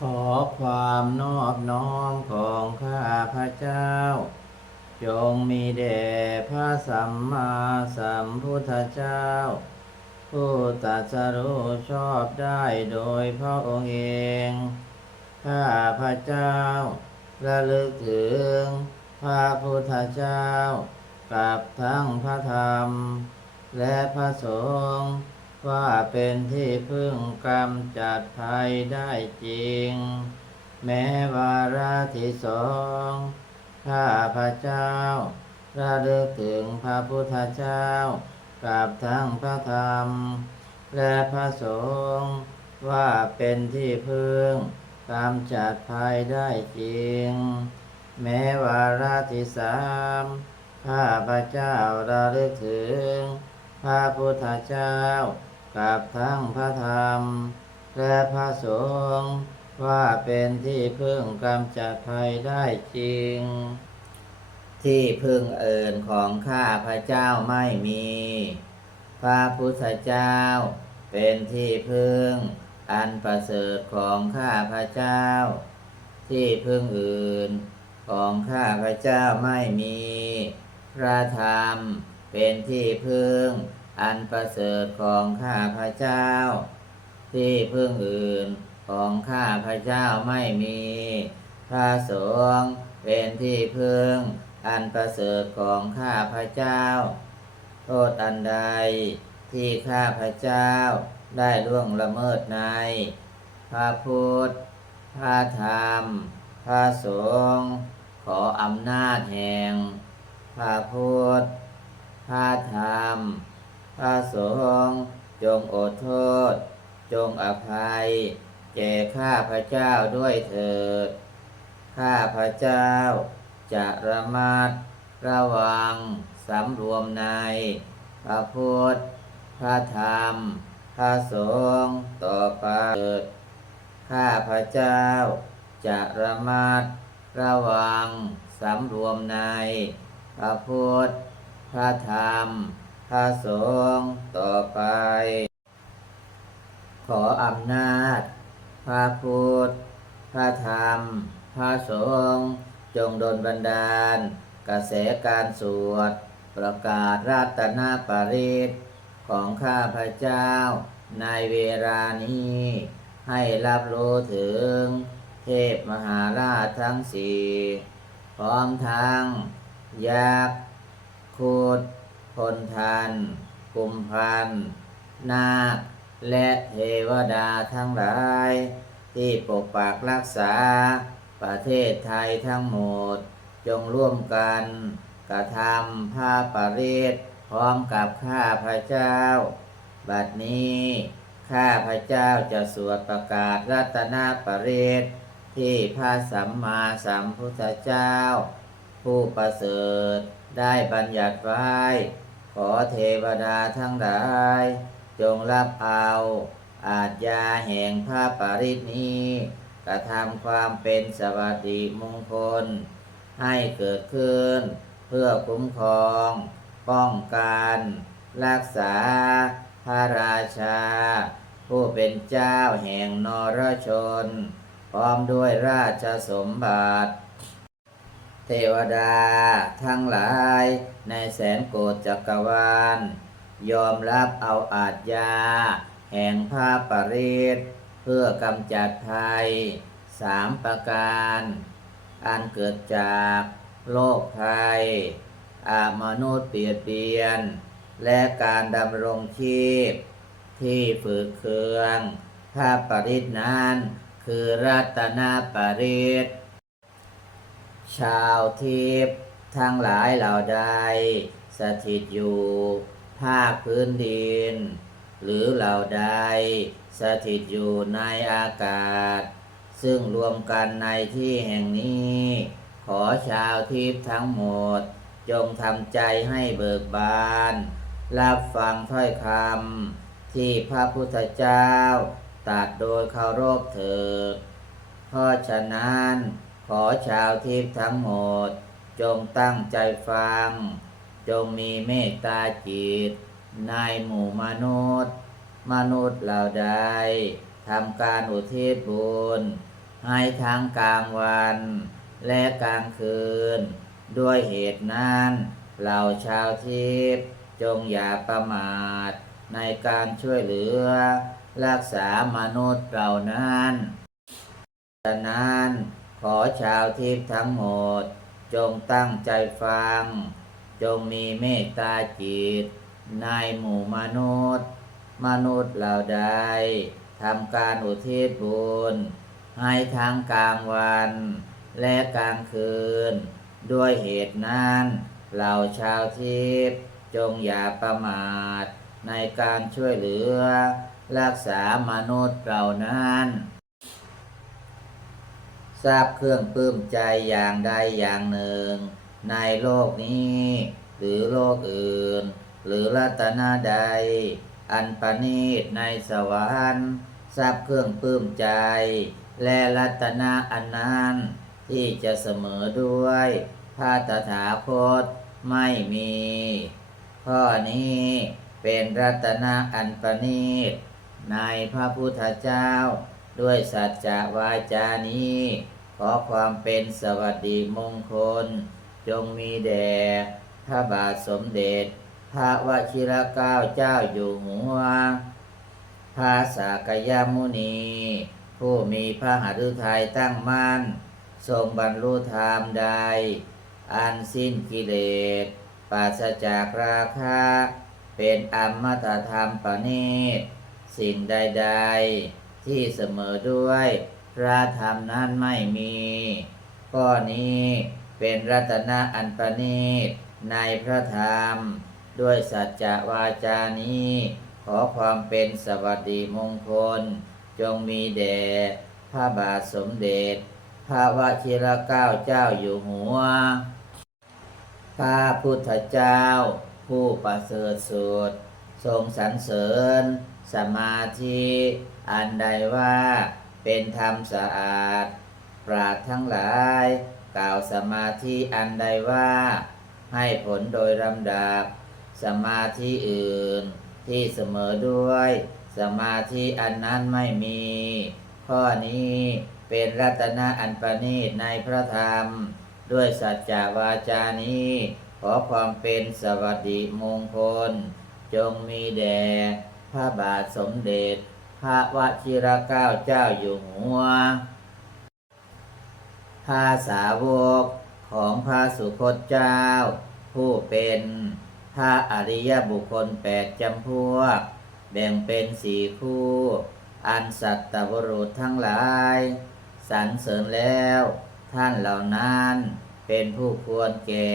ขอความนอบน้อมของข้าพระเจ้า จงมีแด่พระสัมมาสัมพุทธเจ้า ผู้ตรัสรู้ชอบได้โดยพระองค์เอง ข้าพระเจ้าระลึกถึงพระพุทธเจ้า กับทั้งพระธรรม และพระสงฆ์ ว่าเป็นที่พึ่งกำจัดภัยได้จริง แม้วาระที่สองข้าพระเจ้า ระลึกถึงพระพุทธเจ้า กับทั้งพระธรรม และพระสงฆ์ว่าเป็นที่พึ่งกำจัดภัยได้จริง แม้วาระที่สามข้าพระเจ้าระลึกถึงพระพุทธเจ้า กับทั้งพระธรรม และพระสงฆ์ว่าเป็นที่พึ่งกำจัดภัยได้จริง ที่พึ่งเอินของข้าพระเจ้าไม่มี พระพุทธเจ้า เป็นที่พึ่ง อันประเสริฐของข้าพระเจ้า ที่พึ่งอื่นของข้าพระเจ้าไม่มี พระธรรมเป็นที่พึ่ง อันประเสริฐของข้าพระเจ้า ที่พึ่งอื่นของข้าพระเจ้าไม่มี พระสงฆ์เป็นที่พึ่ง อันประเสริฐของข้าพระเจ้า โทษอันใดที่ข้าพระเจ้าได้ล่วงละเมิดใน พระพุทธ พระธรรม พระสงฆ์ขออำนาจแห่ง พระพุทธ พระธรรม พระสงฆ์จงอดโทษ จงอภัยแก่ข้าพระเจ้าด้วยเถิด ข้าพระเจ้าจะระมัดระวังสำรวมใน พระพุทธ พระธรรม พระสงฆ์ต่อไปเถิด ข้าพระเจ้าจะระมัดระวังสำรวมใน พระพุทธ พระธรรม พระสงฆ์ต่อไป ขออำนาจ พระพุทธ พระธรรม พระสงฆ์จงดลบันดาล กระแสการสวด ประกาศรัตนปริตของข้าพเจ้า ในเวลานี้ ให้รับรู้ถึง เทพมหาราชทั้งสี่พร้อมทั้งยักษ์คุด พลทันกุมพันนาคและเทวดาทั้งหลาย ที่ปกปักรักษา ประเทศไทยทั้งหมด จงร่วมกันกระทำผ้าปริตพร้อมกับข้าพระเจ้า บัดนี้ข้าพระเจ้าจะสวดประกาศรัตนปริตที่พระสัมมาสัมพุทธเจ้า ผู้ประเสริฐได้บัญญัติไว้ ขอเทวดาทั้งหลาย จงรับเอา อาจยาแห่งพระปริตนี้กระทำความเป็นสวัสดิมงคล ให้เกิดขึ้น เพื่อคุ้มครอง ป้องกัน รักษา พระราชา ผู้เป็นเจ้าแห่งนรชน พร้อมด้วยราชสมบัติ เทวดา ทั้งหลายในแสนโกฏจักรวาล ยอมรับเอาอาจยา แห่งพระปริตเพื่อกำจัดภัยสามประการ อันเกิดจากโรคภัย อามนุษย์เปียดเปียน และการดำรงชีพ ที่ฝึกเครื่องพระปริตนั้น คือรัตนปริต ชาวทิพย์ทั้งหลายเหล่าใด สถิตอยู่ ภาคพื้นดิน หรือเหล่าใด สถิตอยู่ในอากาศ ซึ่งรวมกันในที่แห่งนี้ ขอชาวทิพย์ทั้งหมด จงทำใจให้เบิกบาน รับฟังถ้อยคำที่พระพุทธเจ้าตรัสโดยเคารพเถิดเพราะฉะนั้น ขอชาวทิพย์ทั้งหมด จงตั้งใจฟัง จงมีเมตตาจิต ในหมู่มนุษย์ มนุษย์เหล่าใดทำการอุทิศบุญ ให้ทั้งกลางวัน และกลางคืน ด้วยเหตุนั้นเราชาวทิพย์จงอย่าประมาท ในการช่วยเหลือ รักษามนุษย์เรานั้น ฉะนั้น ขอชาวทิพย์ทั้งหมด จงตั้งใจฟัง จงมีเมตตาจิต ในหมู่มนุษย์ มนุษย์เหล่าใดทำการอุทิศบุญ ให้ทั้งกลางวัน และกลางคืน ด้วยเหตุนั้นเราชาวทิพย์จงอย่าประมาท ในการช่วยเหลือ รักษามนุษย์เรานั้น ทราบเครื่องปลื้มใจอย่างใดอย่างหนึ่ง ในโลกนี้ หรือโลกอื่น หรือรัตนาใด อันประณีตในสวรรค์ทราบเครื่องปลื้มใจ และรัตนาอันนั้นที่จะเสมอด้วยพระตถาคตไม่มี ข้อนี้เป็นรัตนาอันประณีตในพระพุทธเจ้าด้วยสัจจะวาจานี้ ขอความเป็นสวัสดีมงคล จงมีแด่พระบาทสมเด็จ พระวชิรเกล้าเจ้าอยู่หัว พระสากยมุนี ผู้มีพระหฤทัยตั้งมั่น ทรงบรรลุธรรมใด อันสิ้นกิเลสปราศจากราคะ เป็นอมตะธรรมปณีตสิ่งใด ๆ ที่เสมอด้วย พระธรรมนั้นไม่มี ข้อนี้เป็นรัตนะอันประณีตในพระธรรม ด้วยสัจจะวาจานี้ ขอความเป็นสวัสดีมงคล จงมีแด่พระบาทสมเด็จ พระวชิรเกล้าเจ้าอยู่หัว พระพุทธเจ้า ผู้ประเสริฐสุด ทรงสรรเสริญ สมาธิ อันใดว่า เป็นธรรมสะอาด ปราดทั้งหลาย กล่าวสมาธิอันใดว่า ให้ผลโดยลำดับ สมาธิอื่น ที่เสมอด้วย สมาธิอันนั้นไม่มี ข้อนี้เป็นรัตนะอันประณีตในพระธรรม ด้วยสัจจะวาจานี้ ขอความเป็นสวัสดิมงคล จงมีแด่พระบาทสมเด็จ พระวชิรเก้าเจ้าอยู่หัวพระสาวกของพระสุคตเจ้า ผู้เป็นพระอริยบุคคลแปดจำพวก แบ่งเป็นสี่คู่ อันสัตตวรุษทั้งหลายสรรเสริญแล้ว ท่านเหล่านั้นเป็นผู้ควรแก่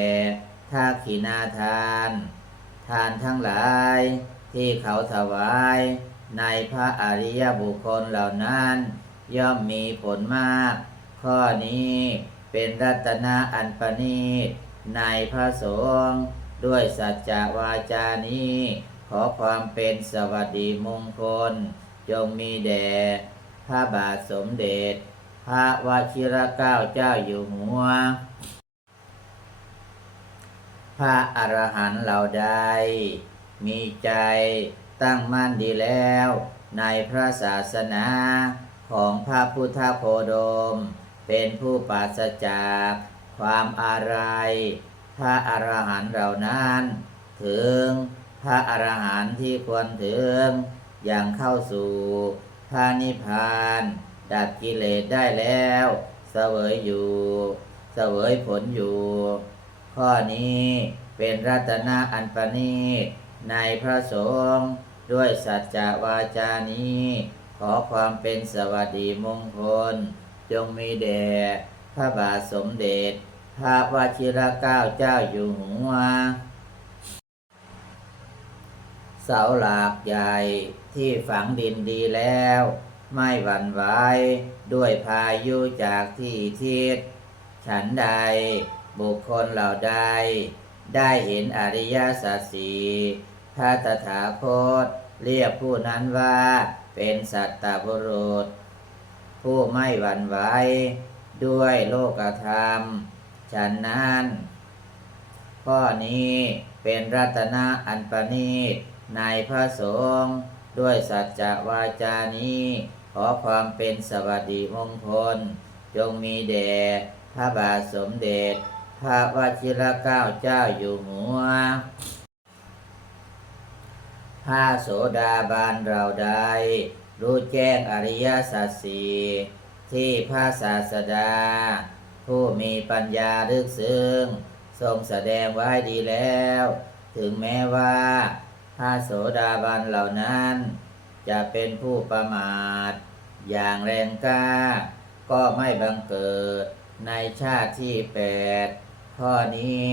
ท่าขีนาทาน ทานทั้งหลายที่เขาถวาย ในพระอริยบุคคลเหล่านั้น ย่อมมีผลมาก ข้อนี้เป็นรัตนะอันประณีตในพระสงฆ์ด้วยสัจจะวาจานี้ ขอความเป็นสวัสดีมงคล จงมีแด่พระบาทสมเด็จ พระวชิรเกล้าเจ้าอยู่หัว พระอรหันต์เหล่าใดมีใจ ตั้งมั่นดีแล้ว ในพระศาสนาของพระพุทธโคดม เป็นผู้ปราศจากความอะไร พระอรหันต์เหล่านั้น ถึงพระอรหันต์ที่ควรถึงอย่างเข้าสู่พระนิพพาน ดับกิเลสได้แล้วเสวยอยู่เสวยผลอยู่ ข้อนี้เป็นรัตนะอันประณีตในพระสงฆ์ ด้วยสัจจะวาจานี้ ขอความเป็นสวัสดีมงคล จงมีแด่พระบาทสมเด็จ พระวชิรเกล้าเจ้าอยู่หัว เสาหลักใหญ่ที่ฝังดินดีแล้ว ไม่หวั่นไหวด้วยพายุจากที่ทิศฉันใดบุคคลเหล่าใด ได้เห็นอริยสัจสีพระตถาคต เรียกผู้นั้นว่าเป็นสัตตบุรุษ ผู้ไม่หวั่นไหวด้วยโลกธรรม ฉันนั้น ข้อนี้เป็นรัตนะอันประณีตในพระสงฆ์ด้วยสัจจะวาจานี้ ขอความเป็นสวัสดีมงคล จงมีแด่พระบาทสมเด็จ พระวชิรเกล้าเจ้าอยู่หัว พระโสดาบันเราได้รู้แจ้งอริยสัจสี่ที่พระศาสดา ผู้มีปัญญาลึกซึ้งทรงแสดงไว้ดีแล้ว ถึงแม้ว่าพระโสดาบันเหล่านั้น จะเป็นผู้ประมาท อย่างแรงกล้า ก็ไม่บังเกิดในชาติที่แปดข้อนี้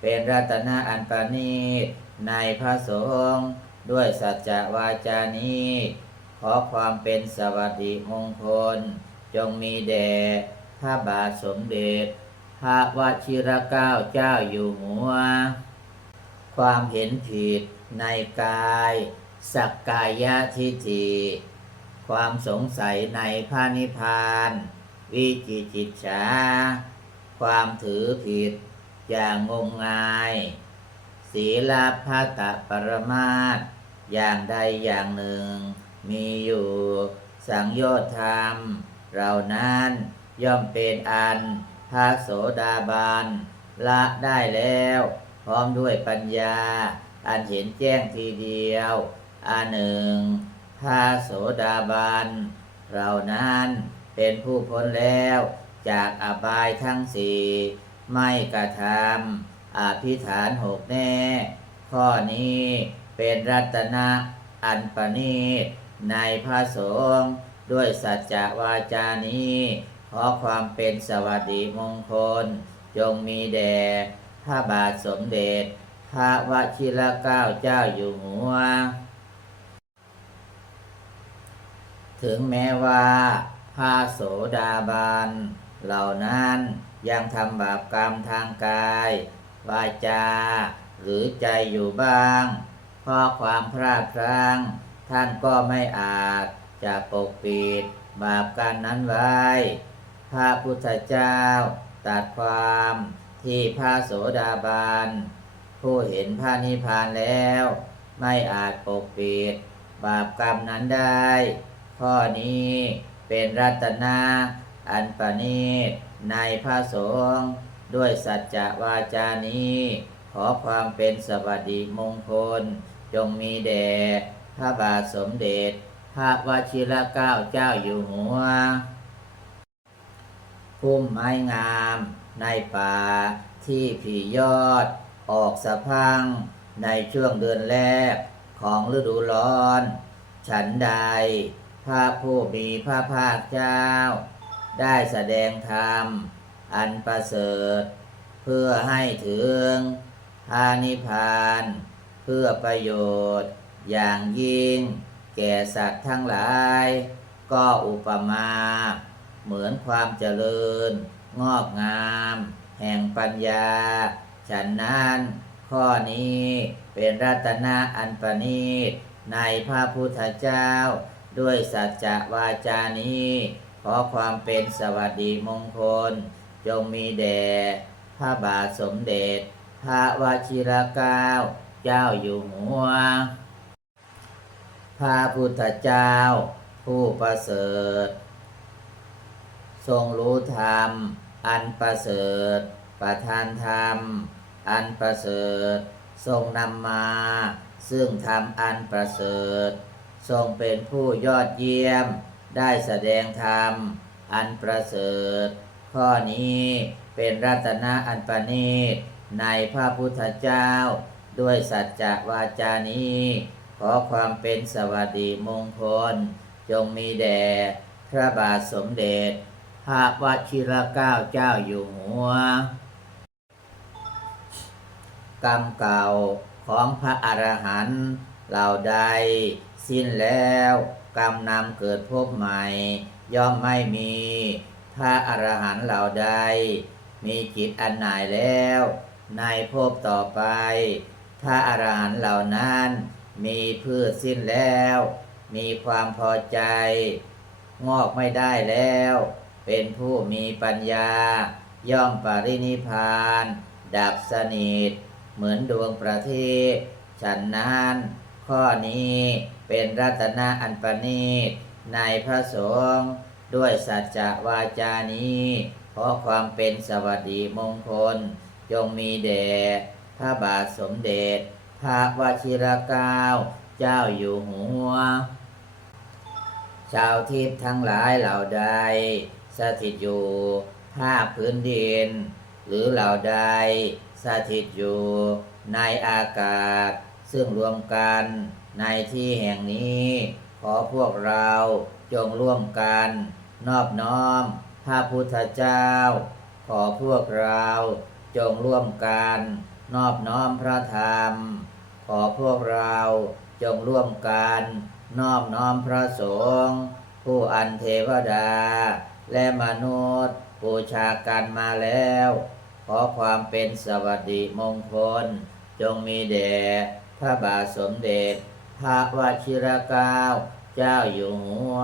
เป็นรัตนะอันประณีตในพระสงฆ์ ด้วยสัจจะวาจานี้ ขอความเป็นสวัสดิมงคล จงมีแด่พระบาทสมเด็จ พระวชิรเกล้าเจ้าอยู่หัว ความเห็นผิดในกาย สักกายะทิฏฐิความสงสัยในพระนิพพาน วิจิจิจฉาความถือผิดอย่างงมงาย ศีลพัตะปรมาต อย่างใดอย่างหนึ่ง มีอยู่ สังโยชน์ธรรมเรานั้นย่อมเป็นอันพระโสดาบันละได้แล้ว พร้อมด้วยปัญญา อันเห็นแจ้งทีเดียวอันหนึ่งพระโสดาบันเรานั้นเป็นผู้พ้นแล้วจากอบายทั้งสี่ไม่กระทำอภิฐานหกแน่ ข้อนี้ เป็นรัตนะอันประณีตในพระสงฆ์ด้วยสัจจะวาจานี้ ขอความเป็นสวัสดีมงคล จงมีแด่พระบาทสมเด็จ พระวชิรเกล้าเจ้าอยู่หัว ถึงแม้ว่าพระโสดาบันเหล่านั้นยังทำบาปกรรมทางกาย วาจา หรือใจอยู่บ้าง เพราะความพลาดพลั้งท่านก็ไม่อาจจะปกปิดบาปกันนั้นไว้ พระพุทธเจ้าตัดความที่พระโสดาบันผู้เห็นพระนิพพานแล้ว ไม่อาจปกปิดบาปกรรมนั้นได้ ข้อนี้เป็นรัตนาอันประณีตในพระสงฆ์ด้วยสัจจะวาจานี้ ขอความเป็นสวัสดิมงคล จงมีแด่พระบาทสมเด็จ พระวชิรเกล้าเจ้าอยู่หัวพุ่มไม้งามในป่าที่ผียอด ออกสะพัง ในช่วงเดือนแรกของฤดูร้อน ฉันใด พระผู้มีพระภาคเจ้า ได้แสดงธรรม อันประเสริฐ เพื่อให้ถึงพานิพาน พื่อประโยชน์ อย่างยิ่ง แก่สัตว์ทั้งหลาย ก็อุปมา เหมือนความเจริญ งอกงาม แห่งปัญญา ฉันนั้น ข้อนี้เป็นรัตนะอันประณีตในพระพุทธเจ้า ด้วยสัจจะวาจานี้ ขอความเป็นสวัสดีมงคล จงมีแด่พระบาทสมเด็จ พระวชิรเกล้า เจ้าอยู่หัว พระพุทธเจ้า ผู้ประเสริฐ ทรงรู้ธรรม อันประเสริฐ ประทานธรรม อันประเสริฐ ทรงนำมา ซึ่งธรรมอันประเสริฐ ทรงเป็นผู้ยอดเยี่ยม ได้แสดงธรรม อันประเสริฐ ข้อนี้เป็นรัตนะอันประณีตในพระพุทธเจ้า ด้วยสัจจะวาจานี้ ขอความเป็นสวัสดีมงคล จงมีแด่พระบาทสมเด็จ พระวชิรเกล้าเจ้าอยู่หัว กรรมเก่าของพระอรหันต์เหล่าใด สิ้นแล้วกรรมนำเกิดพบใหม่ ย่อมไม่มี พระอรหันต์เหล่าใด มีจิตอันหน่ายแล้ว ในภพต่อไป พระอรหันต์เหล่านั้น มีพืชสิ้นแล้ว มีความพอใจ งอกไม่ได้แล้ว เป็นผู้มีปัญญา ย่อมปรินิพาน ดับสนิท เหมือนดวงประทีปฉันนั้นข้อนี้เป็นรัตนะอันประณีตในพระสงฆ์ด้วยสัจจะวาจานี้ เพราะความเป็นสวัสดีมงคล จงมีแด่ พระบาทสมเด็จ พระวชิรเกล้าเจ้าอยู่หัว ชาวทิพย์ทั้งหลายเหล่าใด สถิตอยู่ภาคพื้นดิน หรือเหล่าใด สถิตอยู่ในอากาศ ซึ่งรวมกันในที่แห่งนี้ ขอพวกเราจงร่วมกัน นอบน้อมพระพุทธเจ้า ขอพวกเราจงร่วมกัน นอบน้อมพระธรรม ขอพวกเราจงร่วมกันนอบน้อมพระสงฆ์ผู้อันเทวดา และมนุษย์บูชากันมาแล้ว ขอความเป็นสวัสดิมงคล จงมีแด่พระบาทสมเด็จ พระวชิรเกล้าเจ้าอยู่หัว